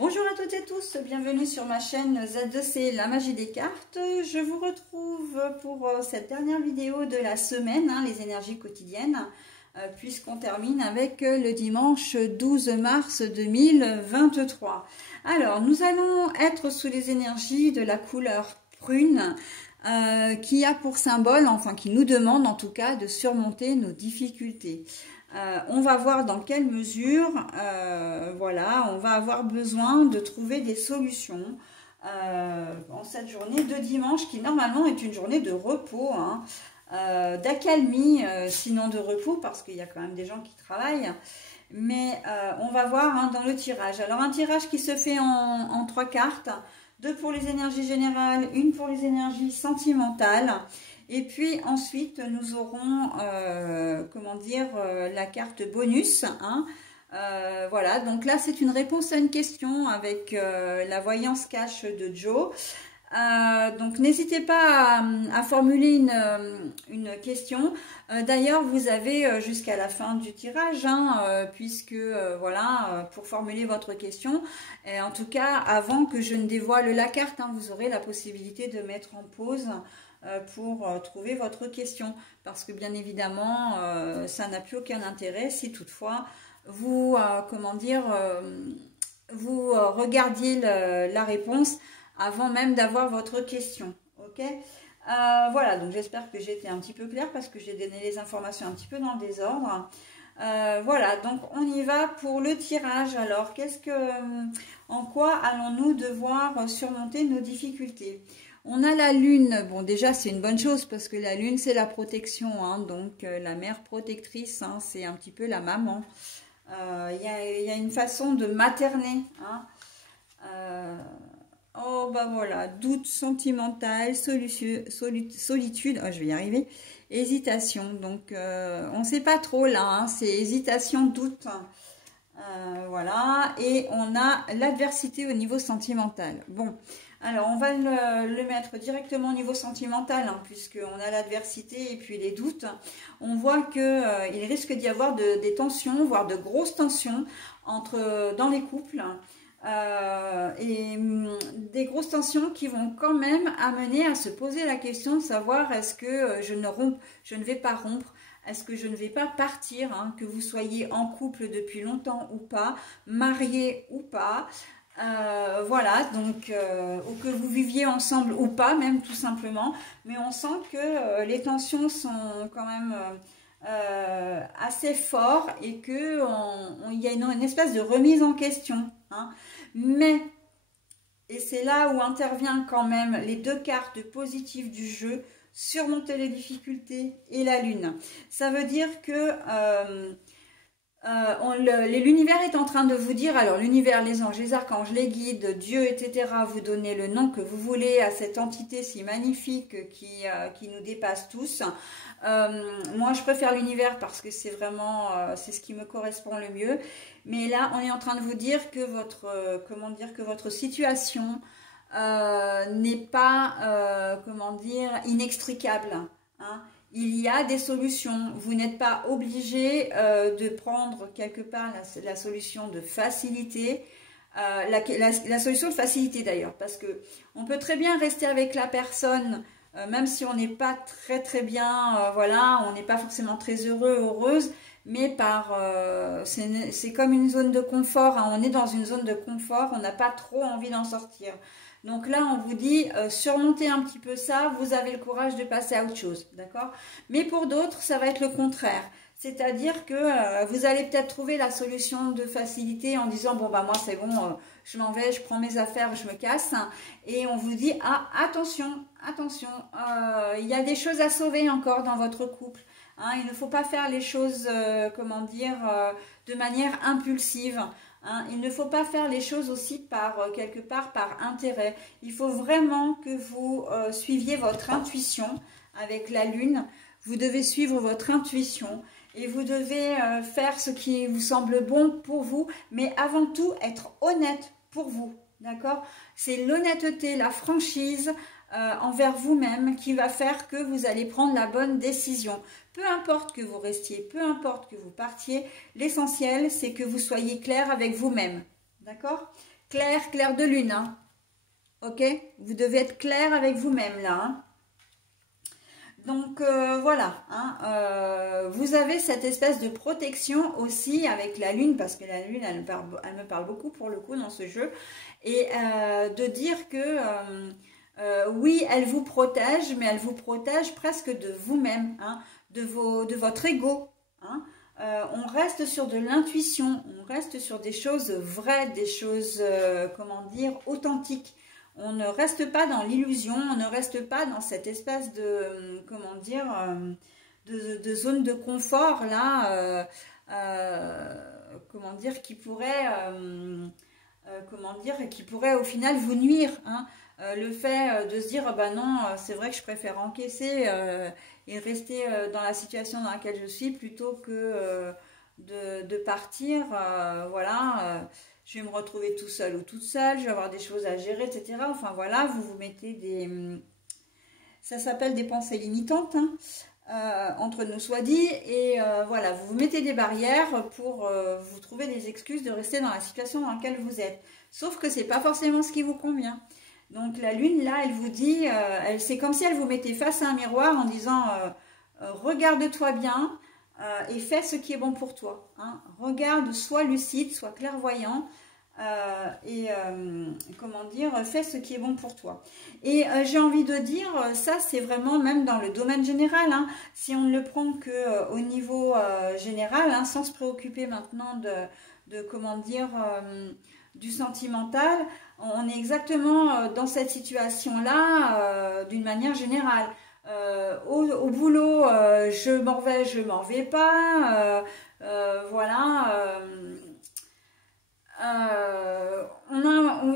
Bonjour à toutes et tous, bienvenue sur ma chaîne Z2C, la magie des cartes. Je vous retrouve pour cette dernière vidéo de la semaine, les énergies quotidiennes, puisqu'on termine avec le dimanche 12 mars 2023. Alors, nous allons être sous les énergies de la couleur prune, qui a pour symbole, enfin qui nous demande en tout cas de surmonter nos difficultés. On va voir dans quelle mesure, voilà, on va avoir besoin de trouver des solutions en cette journée de dimanche qui normalement est une journée de repos, d'accalmie, sinon de repos parce qu'il y a quand même des gens qui travaillent. Mais on va voir dans le tirage. Alors un tirage qui se fait en 3 cartes, 2 pour les énergies générales, 1 pour les énergies sentimentales. Et puis ensuite, nous aurons, comment dire, la carte bonus. Voilà, donc là, c'est une réponse à une question avec la voyance cash de Joe. Donc, n'hésitez pas à formuler une question. D'ailleurs, vous avez jusqu'à la fin du tirage, puisque, voilà, pour formuler votre question. Et en tout cas, avant que je ne dévoile la carte, vous aurez la possibilité de mettre en pause pour trouver votre question, parce que bien évidemment ça n'a plus aucun intérêt si toutefois vous comment dire vous regardiez la réponse avant même d'avoir votre question. Ok, voilà, donc j'espère que j'ai été un petit peu claire parce que j'ai donné les informations un petit peu dans le désordre. Voilà, donc on y va pour le tirage. Alors en quoi allons-nous devoir surmonter nos difficultés? On a la lune. Bon, déjà c'est une bonne chose parce que la lune c'est la protection, donc la mère protectrice, c'est un petit peu la maman. Il y a une façon de materner. Oh bah voilà, doute sentimental, solitude, je vais y arriver, hésitation. Donc on ne sait pas trop là, c'est hésitation, doute. Voilà, et on a l'adversité au niveau sentimental. Bon, alors on va le mettre directement au niveau sentimental, puisqu'on a l'adversité et puis les doutes. On voit qu'il risque d'y avoir des tensions, voire de grosses tensions dans les couples. Et des grosses tensions qui vont quand même amener à se poser la question de savoir est-ce que je ne vais pas rompre. Est-ce que je ne vais pas partir, que vous soyez en couple depuis longtemps ou pas, marié ou pas, voilà, donc, ou que vous viviez ensemble ou pas, même tout simplement. Mais on sent que les tensions sont quand même assez fortes et qu'il y a une espèce de remise en question. Mais, et c'est là où intervient quand même les 2 cartes positives du jeu, surmonter les difficultés et la lune. Ça veut dire que l'univers est en train de vous dire, alors l'univers, les anges, les archanges, les guides, Dieu, etc., vous donnez le nom que vous voulez à cette entité si magnifique qui nous dépasse tous. Moi, je préfère l'univers parce que c'est vraiment, c'est ce qui me correspond le mieux. Mais là, on est en train de vous dire que votre situation n'est pas, comment dire, inextricable. Il y a des solutions. Vous n'êtes pas obligé de prendre quelque part la solution de facilité. La solution de facilité d'ailleurs, parce que on peut très bien rester avec la personne, même si on n'est pas très bien, voilà, on n'est pas forcément très heureux, heureuse, mais c'est comme une zone de confort, on est dans une zone de confort, on n'a pas trop envie d'en sortir. Donc là, on vous dit, surmontez un petit peu ça, vous avez le courage de passer à autre chose, d'accord? Mais pour d'autres, ça va être le contraire. C'est-à-dire que vous allez peut-être trouver la solution de facilité en disant, bon, bah moi, c'est bon, je m'en vais, je prends mes affaires, je me casse. Et on vous dit, ah, attention, attention, il y a des choses à sauver encore dans votre couple. Il ne faut pas faire les choses, comment dire, de manière impulsive. Il ne faut pas faire les choses aussi quelque part par intérêt. Il faut vraiment que vous suiviez votre intuition avec la lune. Vous devez suivre votre intuition et vous devez faire ce qui vous semble bon pour vous, mais avant tout être honnête pour vous, d'accord? C'est l'honnêteté, la franchise envers vous-même qui va faire que vous allez prendre la bonne décision. Peu importe que vous restiez, peu importe que vous partiez, l'essentiel c'est que vous soyez clair avec vous-même, d'accord? clair de lune, hein. Ok? Vous devez être clair avec vous-même, là, hein. Donc voilà, hein, vous avez cette espèce de protection aussi avec la lune, parce que la lune, elle me parle beaucoup pour le coup dans ce jeu, et de dire que oui, elle vous protège, mais elle vous protège presque de vous-même, hein, de votre ego, hein. On reste sur de l'intuition, on reste sur des choses vraies, des choses, comment dire, authentiques. On ne reste pas dans l'illusion, on ne reste pas dans cette espèce de, comment dire, de zone de confort là, comment dire, qui pourrait, qui pourrait au final vous nuire, hein. Le fait de se dire, bah non, c'est vrai que je préfère encaisser et rester dans la situation dans laquelle je suis plutôt que de partir, voilà. Je vais me retrouver tout seul ou toute seule, je vais avoir des choses à gérer, etc. Enfin voilà, vous vous mettez des... Ça s'appelle des pensées limitantes, hein, entre nous soit dit. Et voilà, vous vous mettez des barrières pour vous trouver des excuses de rester dans la situation dans laquelle vous êtes. Sauf que c'est pas forcément ce qui vous convient. Donc la lune, là, elle vous dit... c'est comme si elle vous mettait face à un miroir en disant regarde-toi bien et fais ce qui est bon pour toi, hein. Regarde, sois lucide, sois clairvoyant comment dire, fais ce qui est bon pour toi. Et j'ai envie de dire, ça c'est vraiment même dans le domaine général, hein, si on ne le prend que au niveau général, hein, sans se préoccuper maintenant de comment dire, du sentimental, on est exactement dans cette situation-là d'une manière générale. Au boulot, je m'en vais pas, voilà.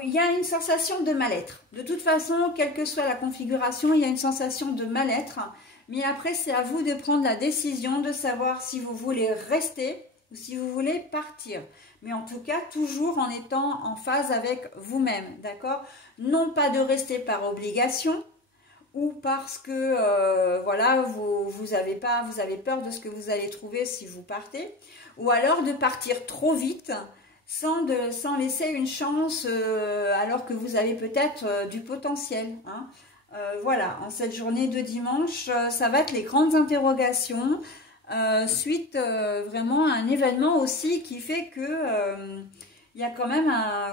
Il y a une sensation de mal-être. De toute façon, quelle que soit la configuration, il y a une sensation de mal-être. Mais après, c'est à vous de prendre la décision de savoir si vous voulez rester ou si vous voulez partir. Mais en tout cas, toujours en étant en phase avec vous-même, d'accord? Non pas de rester par obligation, ou parce que voilà, vous avez peur de ce que vous allez trouver si vous partez, ou alors de partir trop vite sans laisser une chance alors que vous avez peut-être du potentiel, hein. Voilà, en cette journée de dimanche, ça va être les grandes interrogations suite vraiment à un événement aussi qui fait que il y a quand même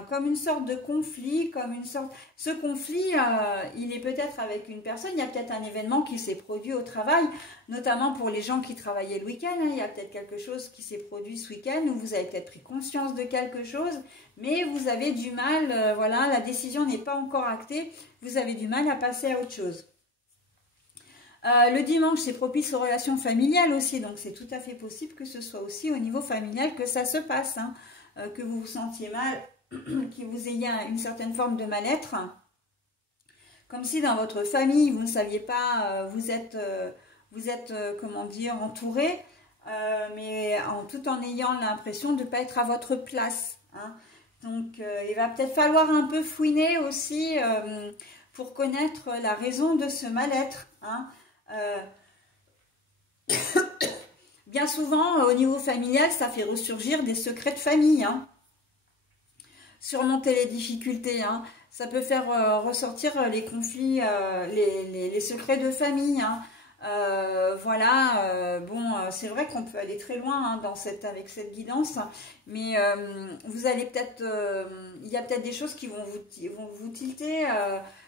comme une sorte de conflit, ce conflit, il est peut-être avec une personne, il y a peut-être un événement qui s'est produit au travail, notamment pour les gens qui travaillaient le week-end, hein, il y a peut-être quelque chose qui s'est produit ce week-end où vous avez peut-être pris conscience de quelque chose, mais vous avez du mal, voilà, la décision n'est pas encore actée, vous avez du mal à passer à autre chose. Le dimanche, c'est propice aux relations familiales aussi, donc c'est tout à fait possible que ce soit aussi au niveau familial que ça se passe, hein. Que vous vous sentiez mal, que vous ayez une certaine forme de mal-être, comme si dans votre famille, vous ne saviez pas, vous êtes comment dire, entouré, mais tout en ayant l'impression de ne pas être à votre place, hein. Donc, il va peut-être falloir un peu fouiner aussi pour connaître la raison de ce mal-être, hein. Bien souvent, au niveau familial, ça fait ressurgir des secrets de famille, hein. Surmonter les difficultés, hein. Ça peut faire ressortir les conflits, les secrets de famille, hein. Voilà, bon, c'est vrai qu'on peut aller très loin, hein, avec cette guidance, mais vous allez peut-être, il y a peut-être des choses qui vont vous tilter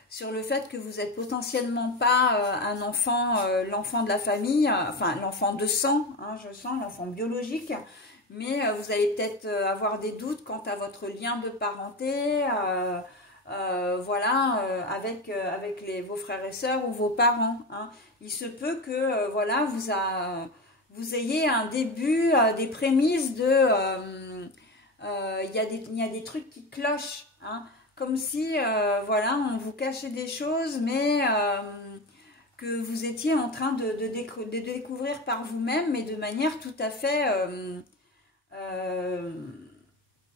sur le fait que vous n'êtes potentiellement pas un enfant, l'enfant de la famille, enfin l'enfant de sang, hein, je sens, l'enfant biologique, mais vous allez peut-être avoir des doutes quant à votre lien de parenté, voilà, avec vos frères et sœurs ou vos parents, hein. Il se peut que voilà, vous ayez un début, des prémices de... il y a des trucs qui clochent, hein. Comme si, voilà, on vous cachait des choses, mais que vous étiez en train de découvrir par vous-même, mais de manière tout à fait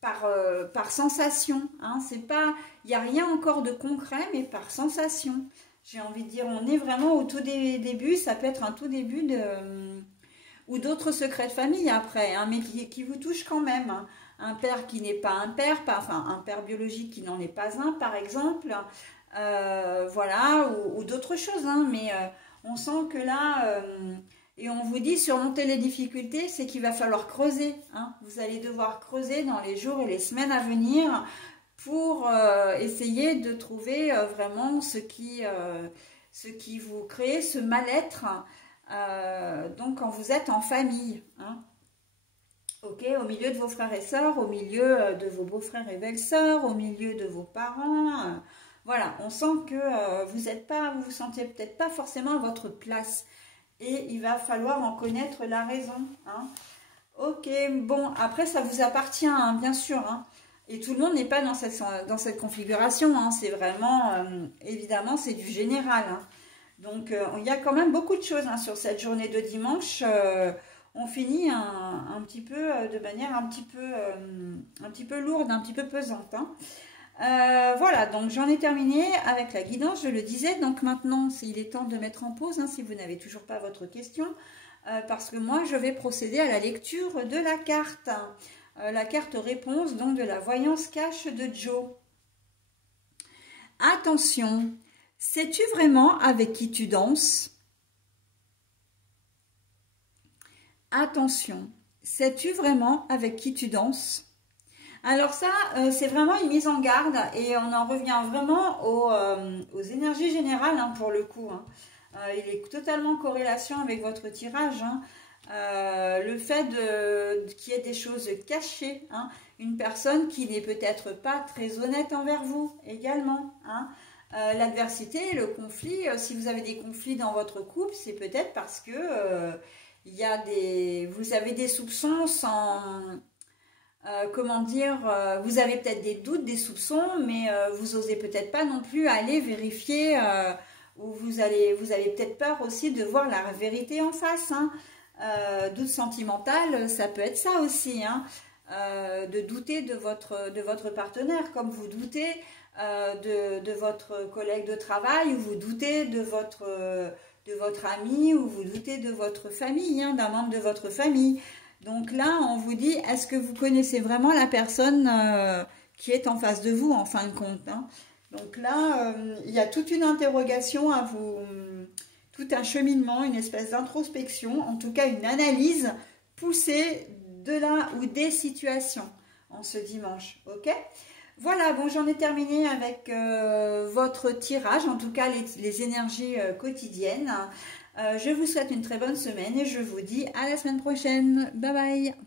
par sensation, hein. C'est pas, il n'y a rien encore de concret, mais par sensation. J'ai envie de dire, on est vraiment au tout début, ça peut être un tout début ou d'autres secrets de famille après, hein, mais qui vous touchent quand même, hein. un père qui n'est pas un père, enfin un père biologique qui n'en est pas un, par exemple. Voilà, ou d'autres choses, hein, mais on sent que là, et on vous dit surmonter les difficultés, c'est qu'il va falloir creuser, hein. Vous allez devoir creuser dans les jours et les semaines à venir pour essayer de trouver vraiment ce qui vous crée ce mal-être, donc quand vous êtes en famille, hein. Ok, au milieu de vos frères et sœurs, au milieu de vos beaux-frères et belles-sœurs, au milieu de vos parents. Voilà, on sent que vous vous sentiez peut-être pas forcément à votre place. Et il va falloir en connaître la raison, hein. Ok, bon, après ça vous appartient, hein, bien sûr, hein. Et tout le monde n'est pas dans cette configuration, hein. C'est vraiment, évidemment, c'est du général, hein. Donc, il y a quand même beaucoup de choses, hein, sur cette journée de dimanche. On finit un petit peu de manière un petit peu lourde, un petit peu pesante, hein. Voilà, donc j'en ai terminé avec la guidance, je le disais. Donc maintenant, il est temps de mettre en pause, hein, si vous n'avez toujours pas votre question, parce que moi, je vais procéder à la lecture de la carte. La carte réponse, donc de la voyance cache de Joe. Attention, sais-tu vraiment avec qui tu danses? Attention, sais-tu vraiment avec qui tu danses? Alors ça, c'est vraiment une mise en garde et on en revient vraiment aux énergies générales, hein, pour le coup, hein. Il est totalement en corrélation avec votre tirage, hein. Le fait qu'il y ait des choses cachées, hein, une personne qui n'est peut-être pas très honnête envers vous également, hein. L'adversité, le conflit, si vous avez des conflits dans votre couple, c'est peut-être parce que vous avez des soupçons sans... comment dire, vous avez peut-être des doutes, des soupçons, mais vous osez peut-être pas non plus aller vérifier, ou vous avez peut-être peur aussi de voir la vérité en face, hein. Doute sentimental, ça peut être ça aussi, hein. De douter de votre partenaire, comme vous doutez de votre collègue de travail, ou vous doutez de votre ami, ou vous doutez de votre famille, hein, d'un membre de votre famille. Donc là, on vous dit, est-ce que vous connaissez vraiment la personne qui est en face de vous, en fin de compte, hein? Donc là, il y a toute une interrogation à vous, tout un cheminement, une espèce d'introspection, en tout cas une analyse poussée de la ou des situations en ce dimanche, ok? Voilà, bon, j'en ai terminé avec votre tirage, en tout cas les énergies quotidiennes. Je vous souhaite une très bonne semaine et je vous dis à la semaine prochaine. Bye bye!